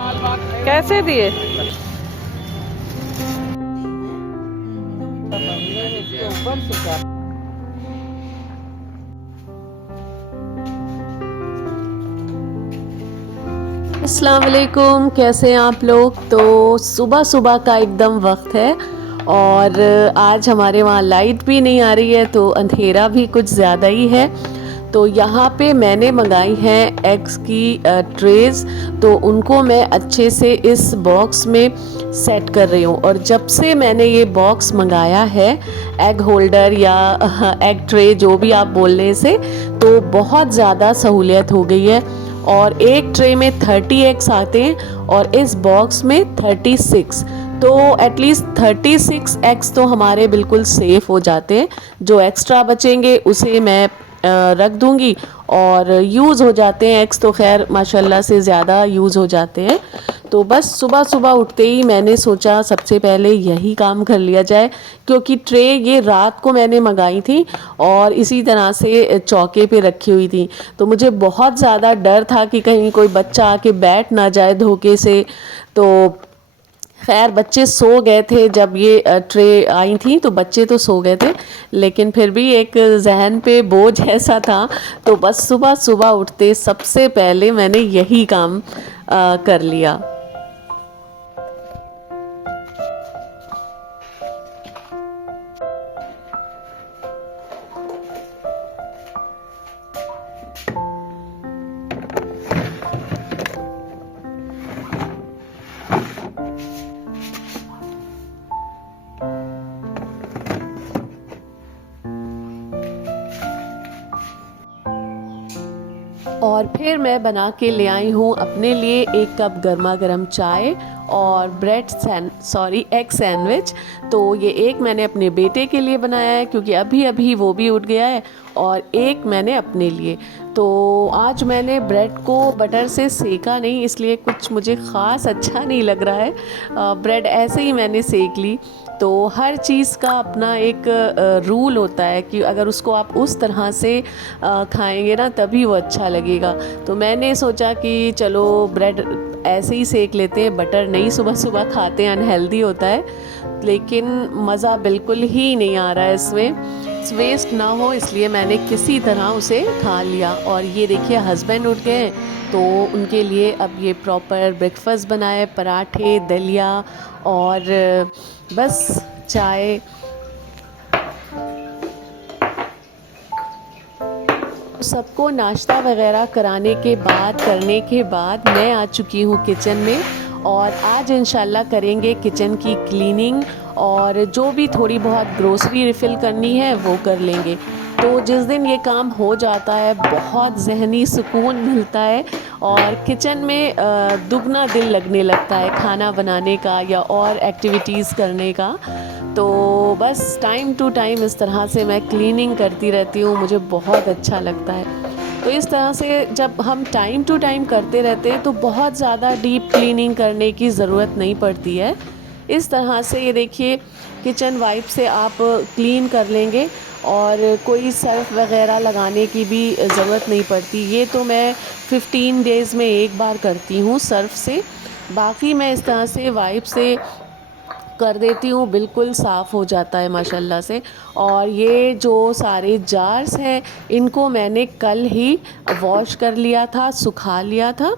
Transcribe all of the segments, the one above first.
कैसे दिए? अस्सलाम वालेकुम, कैसे हैं आप लोग। तो सुबह सुबह का एकदम वक्त है और आज हमारे वहाँ लाइट भी नहीं आ रही है, तो अंधेरा भी कुछ ज़्यादा ही है। तो यहाँ पे मैंने मंगाई हैं एग्स की ट्रेज़, तो उनको मैं अच्छे से इस बॉक्स में सेट कर रही हूँ। और जब से मैंने ये बॉक्स मंगाया है, एग होल्डर या एग ट्रे जो भी आप बोल रहे से, तो बहुत ज़्यादा सहूलियत हो गई है। और एक ट्रे में 30 एग्स आते हैं और इस बॉक्स में 36, तो एटलीस्ट 36 एग्स तो हमारे बिल्कुल सेफ़ हो जाते हैं। जो एक्स्ट्रा बचेंगे उसे मैं रख दूंगी और यूज़ हो जाते हैं एग्स, तो खैर माशाल्लाह से ज़्यादा यूज़ हो जाते हैं। तो बस सुबह सुबह उठते ही मैंने सोचा सबसे पहले यही काम कर लिया जाए, क्योंकि ट्रे ये रात को मैंने मंगाई थी और इसी तरह से चौके पे रखी हुई थी। तो मुझे बहुत ज़्यादा डर था कि कहीं कोई बच्चा आके बैठ ना जाए धोखे से। तो खैर बच्चे सो गए थे जब ये ट्रे आई थी, तो बच्चे तो सो गए थे, लेकिन फिर भी एक जहन पे बोझ ऐसा था। तो बस सुबह सुबह उठते सबसे पहले मैंने यही काम कर लिया। और फिर मैं बना के ले आई हूँ अपने लिए 1 कप गर्मा गर्म चाय और एग सैंडविच। तो ये एक मैंने अपने बेटे के लिए बनाया है, क्योंकि अभी अभी वो भी उठ गया है, और एक मैंने अपने लिए। तो आज मैंने ब्रेड को बटर से सेका नहीं, इसलिए कुछ मुझे ख़ास अच्छा नहीं लग रहा है। ब्रेड ऐसे ही मैंने सेक ली। तो हर चीज़ का अपना एक रूल होता है कि अगर उसको आप उस तरह से खाएंगे ना, तभी वो अच्छा लगेगा। तो मैंने सोचा कि चलो ब्रेड ऐसे ही सेक लेते हैं, बटर नहीं सुबह सुबह खाते हैं, अनहेल्दी होता है। लेकिन मज़ा बिल्कुल ही नहीं आ रहा है इसमें, वेस्ट ना हो इसलिए मैंने किसी तरह उसे खा लिया। और ये देखिए हस्बैंड उठ गए, तो उनके लिए अब ये प्रॉपर ब्रेकफास्ट बनाए, पराठे, दलिया और बस चाय। सबको नाश्ता वगैरह करने के बाद मैं आ चुकी हूँ किचन में, और आज इंशाल्लाह करेंगे किचन की क्लीनिंग, और जो भी थोड़ी बहुत ग्रोसरी रिफ़िल करनी है वो कर लेंगे। तो जिस दिन ये काम हो जाता है बहुत ज़हनी सुकून मिलता है, और किचन में दुगना दिल लगने लगता है खाना बनाने का या और एक्टिविटीज़ करने का। तो बस टाइम टू टाइम इस तरह से मैं क्लीनिंग करती रहती हूँ, मुझे बहुत अच्छा लगता है। तो इस तरह से जब हम टाइम टू टाइम करते रहते हैं तो बहुत ज़्यादा डीप क्लीनिंग करने की ज़रूरत नहीं पड़ती है। इस तरह से ये देखिए किचन वाइप से आप क्लीन कर लेंगे, और कोई सर्फ वगैरह लगाने की भी ज़रूरत नहीं पड़ती। ये तो मैं 15 डेज़ में एक बार करती हूँ सर्फ से, बाकी मैं इस तरह से वाइप से कर देती हूँ, बिल्कुल साफ़ हो जाता है माशाल्लाह से। और ये जो सारे जार्स हैं इनको मैंने कल ही वॉश कर लिया था, सुखा लिया था।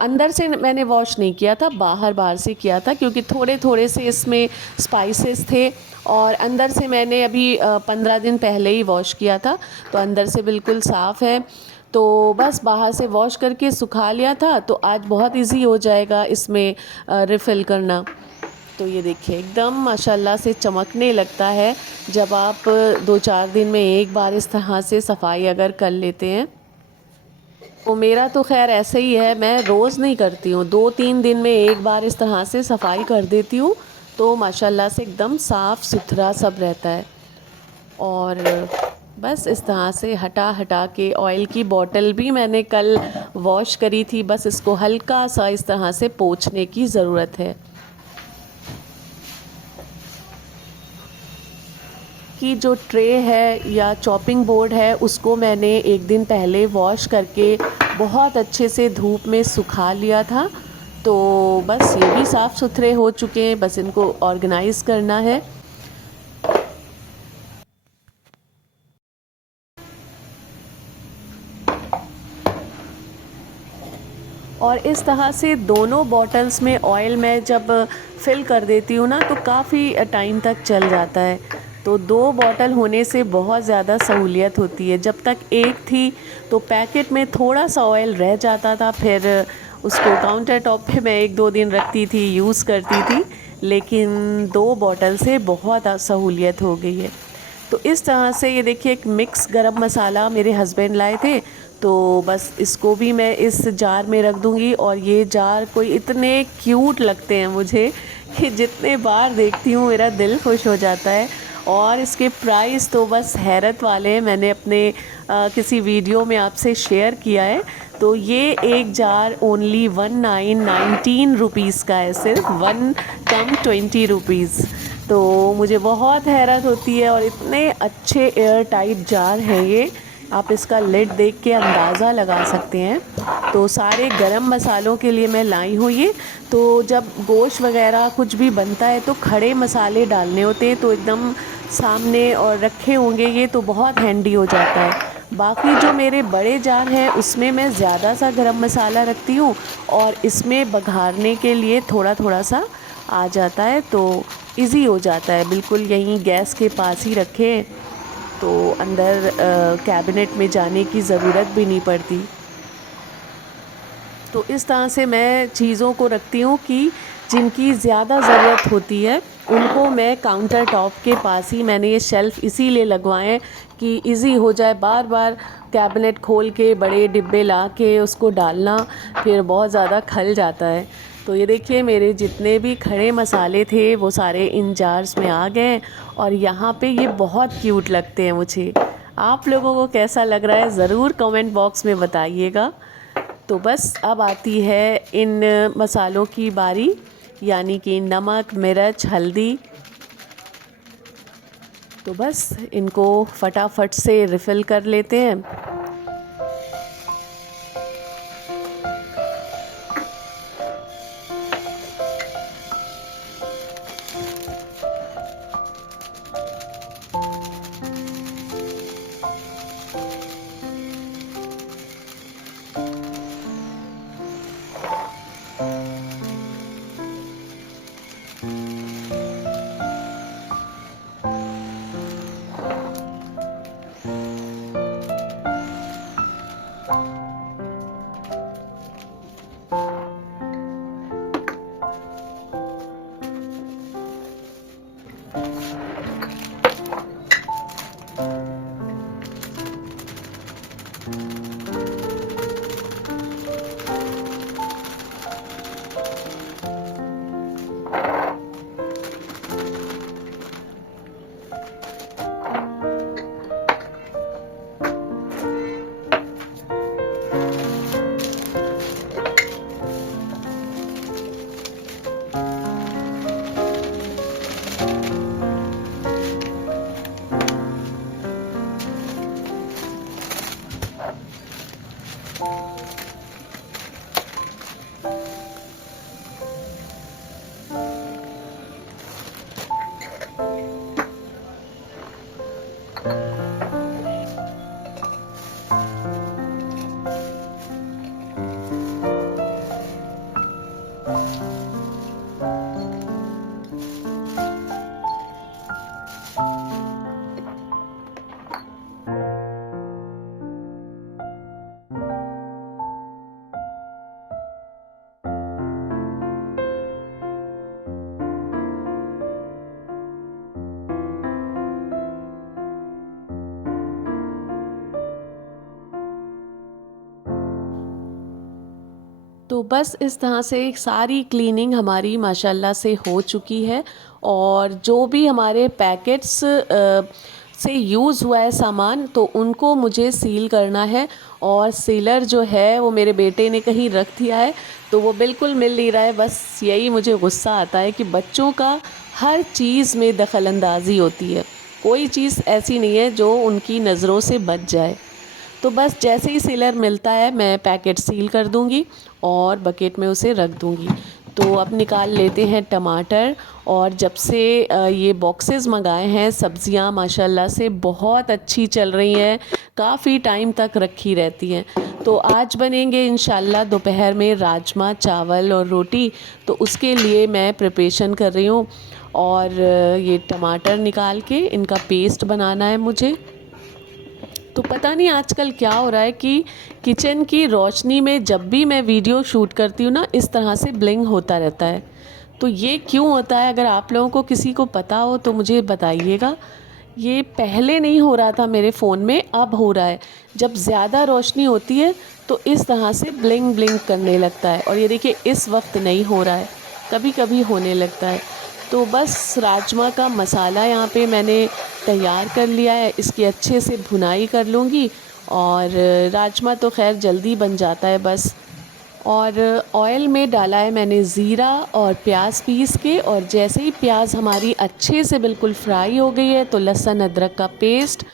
अंदर से मैंने वॉश नहीं किया था, बाहर बाहर से किया था, क्योंकि थोड़े थोड़े से इसमें स्पाइसेस थे, और अंदर से मैंने अभी 15 दिन पहले ही वॉश किया था, तो अंदर से बिल्कुल साफ़ है। तो बस बाहर से वॉश करके सुखा लिया था, तो आज बहुत इजी हो जाएगा इसमें रिफ़िल करना। तो ये देखिए एकदम माशाल्लाह से चमकने लगता है जब आप 2-4 दिन में एक बार इस तरह से सफाई अगर कर लेते हैं। तो मेरा तो खैर ऐसे ही है, मैं रोज़ नहीं करती हूँ, 2-3 दिन में एक बार इस तरह से सफाई कर देती हूँ, तो माशाल्लाह से एकदम साफ़ सुथरा सब रहता है। और बस इस तरह से हटा हटा के, ऑयल की बोतल भी मैंने कल वॉश करी थी, बस इसको हल्का सा इस तरह से पोंछने की ज़रूरत है। कि जो ट्रे है या चॉपिंग बोर्ड है उसको मैंने एक दिन पहले वॉश करके बहुत अच्छे से धूप में सुखा लिया था। तो बस ये भी साफ़ सुथरे हो चुके हैं, बस इनको ऑर्गेनाइज़ करना है। और इस तरह से दोनों बॉटल्स में ऑयल मैं जब फिल कर देती हूँ ना, तो काफ़ी टाइम तक चल जाता है। तो 2 बॉटल होने से बहुत ज़्यादा सहूलियत होती है। जब तक एक थी तो पैकेट में थोड़ा सा ऑयल रह जाता था, फिर उसको काउंटर टॉप पे मैं 1-2 दिन रखती थी, यूज़ करती थी। लेकिन 2 बॉटल से बहुत सहूलियत हो गई है। तो इस तरह से ये देखिए, एक मिक्स गरम मसाला मेरे हस्बैंड लाए थे, तो बस इसको भी मैं इस जार में रख दूँगी। और ये जार कोई इतने क्यूट लगते हैं मुझे कि जितने बार देखती हूँ मेरा दिल खुश हो जाता है। और इसके प्राइस तो बस हैरत वाले हैं, मैंने अपने किसी वीडियो में आपसे शेयर किया है। तो ये एक जार ओनली 19 रुपीज़ का है, सिर्फ 1 कम 20 रुपीज़। तो मुझे बहुत हैरत होती है। और इतने अच्छे एयर टाइट जार हैं ये, आप इसका लिड देख के अंदाज़ा लगा सकते हैं। तो सारे गरम मसालों के लिए मैं लाई हूँ ये। तो जब गोश्त वगैरह कुछ भी बनता है तो खड़े मसाले डालने होते हैं, तो एकदम सामने और रखे होंगे ये, तो बहुत हैंडी हो जाता है। बाकी जो मेरे बड़े जार हैं उसमें मैं ज़्यादा सा गरम मसाला रखती हूँ, और इसमें बघारने के लिए थोड़ा थोड़ा सा आ जाता है, तो इजी हो जाता है। बिल्कुल यहीं गैस के पास ही रखें तो अंदर कैबिनेट में जाने की ज़रूरत भी नहीं पड़ती। तो इस तरह से मैं चीज़ों को रखती हूँ कि जिनकी ज़्यादा ज़रूरत होती है उनको मैं काउंटर टॉप के पास ही, मैंने ये शेल्फ़ इसीलिए लगवाए हैं कि इजी हो जाए। बार बार कैबिनेट खोल के बड़े डिब्बे ला के उसको डालना फिर बहुत ज़्यादा खल जाता है। तो ये देखिए, मेरे जितने भी खड़े मसाले थे वो सारे इन जार्स में आ गए। और यहाँ पे ये बहुत क्यूट लगते हैं मुझे। आप लोगों को कैसा लग रहा है ज़रूर कमेंट बॉक्स में बताइएगा। तो बस अब आती है इन मसालों की बारी, यानी कि नमक, मिर्च, हल्दी। तो बस इनको फटाफट से रिफ़िल कर लेते हैं। तो बस इस तरह से सारी क्लीनिंग हमारी माशाल्लाह से हो चुकी है। और जो भी हमारे पैकेट्स से यूज़ हुआ है सामान, तो उनको मुझे सील करना है। और सीलर जो है वो मेरे बेटे ने कहीं रख दिया है, तो वो बिल्कुल मिल नहीं रहा है। बस यही मुझे गुस्सा आता है कि बच्चों का हर चीज़ में दखल अंदाज़ी होती है। कोई चीज़ ऐसी नहीं है जो उनकी नज़रों से बच जाए। तो बस जैसे ही सीलर मिलता है मैं पैकेट सील कर दूंगी और बकेट में उसे रख दूंगी। तो अब निकाल लेते हैं टमाटर। और जब से ये बॉक्सेस मंगाए हैं, सब्जियां माशाल्लाह से बहुत अच्छी चल रही हैं, काफ़ी टाइम तक रखी रहती हैं। तो आज बनेंगे इंशाल्लाह दोपहर में राजमा चावल और रोटी। तो उसके लिए मैं प्रिपरेशन कर रही हूँ। और ये टमाटर निकाल के इनका पेस्ट बनाना है मुझे। तो पता नहीं आजकल क्या हो रहा है कि किचन की रोशनी में जब भी मैं वीडियो शूट करती हूँ ना, इस तरह से ब्लिंक होता रहता है। तो ये क्यों होता है, अगर आप लोगों को किसी को पता हो तो मुझे बताइएगा। ये पहले नहीं हो रहा था मेरे फ़ोन में, अब हो रहा है। जब ज़्यादा रोशनी होती है तो इस तरह से ब्लिंक ब्लिंक करने लगता है। और ये देखिए इस वक्त नहीं हो रहा है, कभी कभी होने लगता है। तो बस राजमा का मसाला यहाँ पे मैंने तैयार कर लिया है, इसकी अच्छे से भुनाई कर लूँगी। और राजमा तो खैर जल्दी बन जाता है बस। और ऑयल में डाला है मैंने ज़ीरा और प्याज पीस के। और जैसे ही प्याज हमारी अच्छे से बिल्कुल फ्राई हो गई है तो लहसुन अदरक का पेस्ट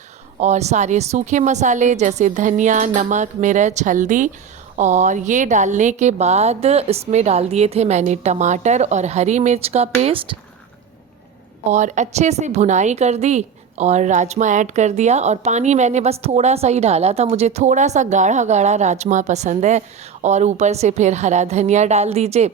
और सारे सूखे मसाले जैसे धनिया, नमक, मिर्च, हल्दी। और ये डालने के बाद इसमें डाल दिए थे मैंने टमाटर और हरी मिर्च का पेस्ट और अच्छे से भुनाई कर दी। और राजमा ऐड कर दिया और पानी मैंने बस थोड़ा सा ही डाला था, मुझे थोड़ा सा गाढ़ा गाढ़ा राजमा पसंद है। और ऊपर से फिर हरा धनिया डाल दीजिए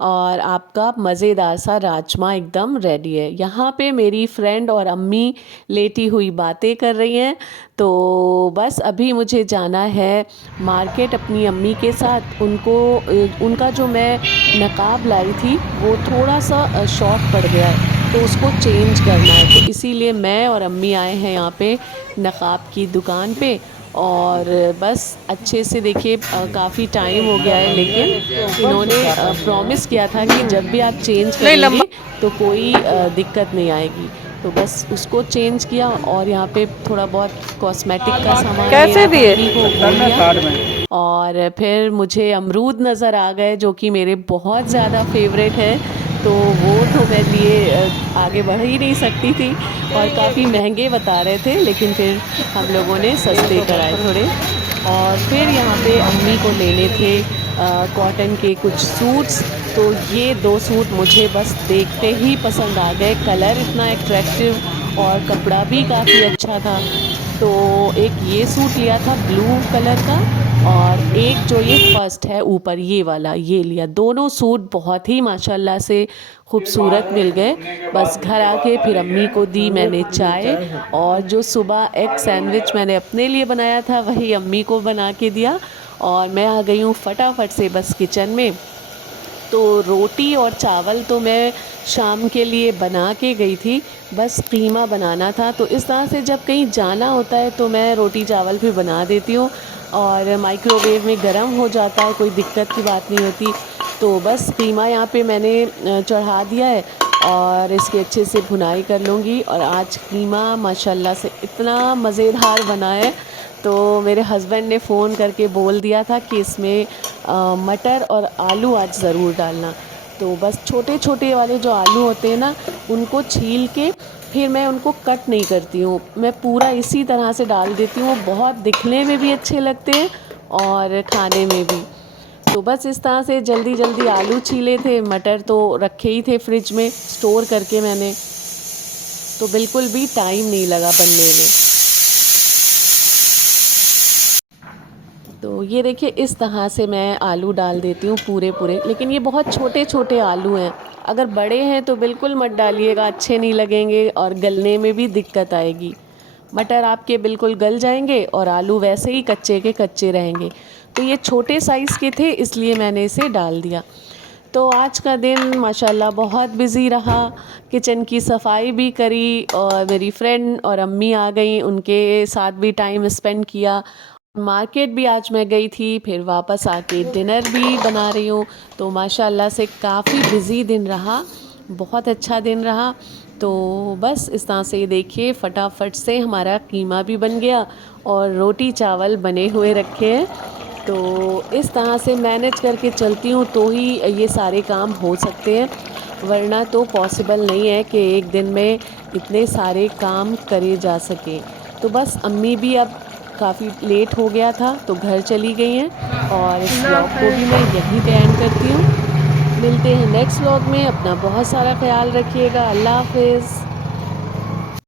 और आपका मज़ेदार सा राजमा एकदम रेडी है। यहाँ पे मेरी फ्रेंड और अम्मी लेटी हुई बातें कर रही हैं। तो बस अभी मुझे जाना है मार्केट अपनी अम्मी के साथ। उनका जो मैं नकाब लाई थी वो थोड़ा सा शॉर्ट पड़ गया है, तो उसको चेंज करना है। तो इसीलिए मैं और अम्मी आए हैं यहाँ पे नकाब की दुकान पे। और बस अच्छे से देखिए काफ़ी टाइम हो गया है, लेकिन इन्होंने प्रॉमिस किया था कि जब भी आप चेंज करेंगे तो कोई दिक्कत नहीं आएगी। तो बस उसको चेंज किया और यहाँ पे थोड़ा बहुत कॉस्मेटिक का सामान कैसे लेना था, दिए? अम्मी को बोल दिया। और फिर मुझे अमरूद नज़र आ गए जो कि मेरे बहुत ज़्यादा फेवरेट है। तो वो तो मैं लिए आगे बढ़ ही नहीं सकती थी। और काफ़ी महंगे बता रहे थे, लेकिन फिर हम लोगों ने सस्ते कराए थोड़े। और फिर यहाँ पे अम्मी को लेने थे कॉटन के कुछ सूट्स। तो ये 2 सूट मुझे बस देखते ही पसंद आ गए, कलर इतना एट्रैक्टिव और कपड़ा भी काफ़ी अच्छा था। तो एक ये सूट लिया था ब्लू कलर का, और एक जो ये फर्स्ट है ऊपर ये वाला ये लिया। दोनों सूट बहुत ही माशाल्लाह से खूबसूरत मिल गए। बस घर आके फिर अम्मी को दी मैंने चाय। और जो सुबह एग सैंडविच मैंने अपने लिए बनाया था वही अम्मी को बना के दिया। और मैं आ गई हूँ फटाफट से बस किचन में। तो रोटी और चावल तो मैं शाम के लिए बना के गई थी, बस कीमा बनाना था। तो इस तरह से जब कहीं जाना होता है तो मैं रोटी चावल भी बना देती हूँ और माइक्रोवेव में गर्म हो जाता है, कोई दिक्कत की बात नहीं होती। तो बस कीमा यहाँ पे मैंने चढ़ा दिया है और इसकी अच्छे से भुनाई कर लूँगी। और आज कीमा माशाल्लाह से इतना मज़ेदार बना है। तो मेरे हस्बैंड ने फ़ोन करके बोल दिया था कि इसमें मटर और आलू आज ज़रूर डालना। तो बस छोटे छोटे वाले जो आलू होते हैं ना, उनको छील के फिर मैं उनको कट नहीं करती हूँ, मैं पूरा इसी तरह से डाल देती हूँ। बहुत दिखने में भी अच्छे लगते हैं और खाने में भी। तो बस इस तरह से जल्दी जल्दी आलू छीले थे, मटर तो रखे ही थे फ्रिज में स्टोर करके मैंने। तो बिल्कुल भी टाइम नहीं लगा बनने में। तो ये देखिए इस तरह से मैं आलू डाल देती हूँ पूरे पूरे, लेकिन ये बहुत छोटे छोटे आलू हैं। अगर बड़े हैं तो बिल्कुल मत डालिएगा, अच्छे नहीं लगेंगे और गलने में भी दिक्कत आएगी। मटर आपके बिल्कुल गल जाएंगे और आलू वैसे ही कच्चे के कच्चे रहेंगे। तो ये छोटे साइज़ के थे इसलिए मैंने इसे डाल दिया। तो आज का दिन माशाल्लाह बहुत बिज़ी रहा, किचन की सफाई भी करी और मेरी फ्रेंड और अम्मी आ गई, उनके साथ भी टाइम स्पेंड किया। मार्केट भी आज मैं गई थी, फिर वापस आके डिनर भी बना रही हूँ। तो माशाल्लाह से काफ़ी बिज़ी दिन रहा, बहुत अच्छा दिन रहा। तो बस इस तरह से ये देखिए फटाफट से हमारा कीमा भी बन गया और रोटी चावल बने हुए रखे हैं। तो इस तरह से मैनेज करके चलती हूँ तो ही ये सारे काम हो सकते हैं, वरना तो पॉसिबल नहीं है कि एक दिन में इतने सारे काम करे जा सके। तो बस अम्मी भी अब काफ़ी लेट हो गया था तो घर चली गई हैं। और इस व्लॉग को भी मैं यहीं पे एंड करती हूँ। मिलते हैं नेक्स्ट व्लॉग में। अपना बहुत सारा ख्याल रखिएगा। अल्लाह हाफिज़।